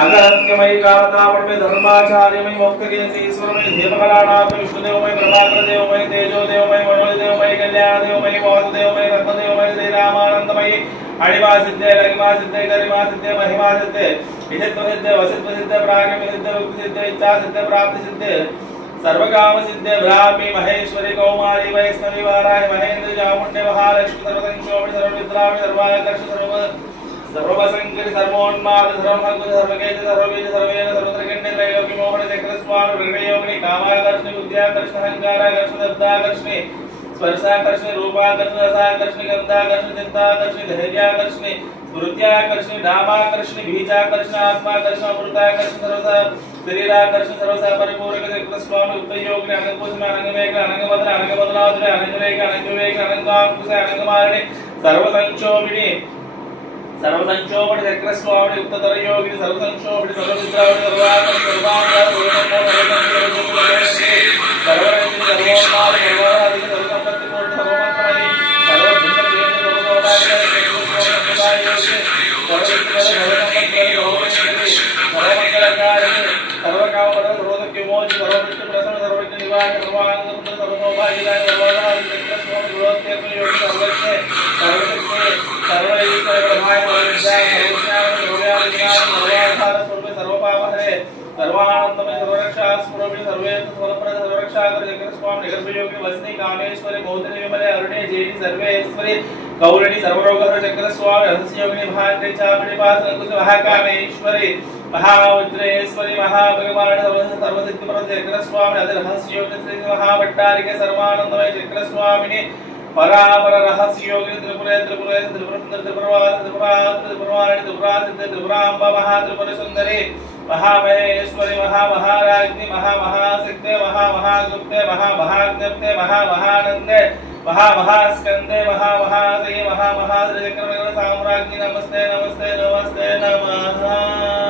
अगत्यमयी कालतापटमयी धर्माचार्यमयी मोक्षकेशीश्वरमयी धीमकलानाथमयी विष्णुदेवमयी प्रभाकरदेवमयी तेजोदेवमयी मनोजदेवमयी कल्याणदेवमयी वासुदेवमयी रत्नदेवमयी श्रीरामानंदमयी अणिमासिद्धे लघिमासिद्धे गरिमासिद्धे महिमासिद्धे विसिद्धसिद्धे वसिद्धसिद्धे प्राज्ञसिद्धे मुक्तिसिद्धे इच्छासिद्धे प्राप्तिसिद्धे सर्वकामसिद्धे ब्राह्मी महेश्वरी कौमारी वैष्णवी वाराहि महेन्द्र चामुण्डे महालक्ष्मी सर्वसंक्षोभि सर्वविद्रावि सर्वाकर्ष सर्वसंकरि सर्वोन्माद सर्वमंगल सर्वकेत सर्वबीज सर्वेन सर्वत्रगण्य त्रैलोक्य मोहन चक्रस्वामी हृदयोगिनी कामाकर्षणि बुद्ध्याकर्षण अहंकाराकर्षण दत्ताकर्षणि स्पर्शाकर्षणि रूपाकर्षणि रसाकर्षणि गंधाकर्षणि चित्ताकर्षणि धैर्याकर्षणि स्मृत्याकर्षणि नामाकर्षणि बीजाकर्षण आत्माकर्षण अमृताकर्षण सर्वसा शरीराकर्षण सर्वसा परिपूरक चक्रस्वामी उत्तयोगिनी अनंगपुष्म अनंगमेघ अनंगवदन अनंगवदनाद्रे अनंगरेख अनंगवेग अनंगांकुश अनंगमालिनी सर्वसंक्षोभिनी सर्वसंक्षोभि चक्रस्वामी उत्तर योगी सर्वसंक्षोभि सर्वविद्रावि सर्वाकर्ष सर्वांगार सर्वानंदमय सर्वरक्षा स्मृति सर्वे फलप्रद सर्वरक्षा कर चक्रस्वामी निगर्भयोगी वसनी कामेश्वरी मोहिनी विमले अरुणे जेनी सर्वेश्वरी गौरिणी सर्वरोगहर चक्रस्वामी रहस्ययोगिनी भाग्य चापिणी पास अंकुश महाकामेश्वरी महावज्रेश्वरी महाभगवान सर्वसिद्धिप्रद चक्रस्वामी अति रहस्ययोगिनी श्री महाभट्टारिके सर्वानंदमय चक्रस्वामिनी परापर रहस्ययोगिनी त्रिपुरे त्रिपुरे त्रिपुरसुंदर त्रिपुरवास त्रिपुरास त्रिपुरवाणी त्रिपुरासिद्धे त्रिपुरांबा महात्रिपुरसुंदरी महामहेश्वरी महामहाराज्ञी महामहासिद्धे महामहागुप्ते महामहाज्ञप्ते महामहानंदे महामहास्कंदे महामहाश्री महामहाश्री चक्रवर्ती साम्राज्ञी नमस्ते नमस्ते नमस्ते नमः।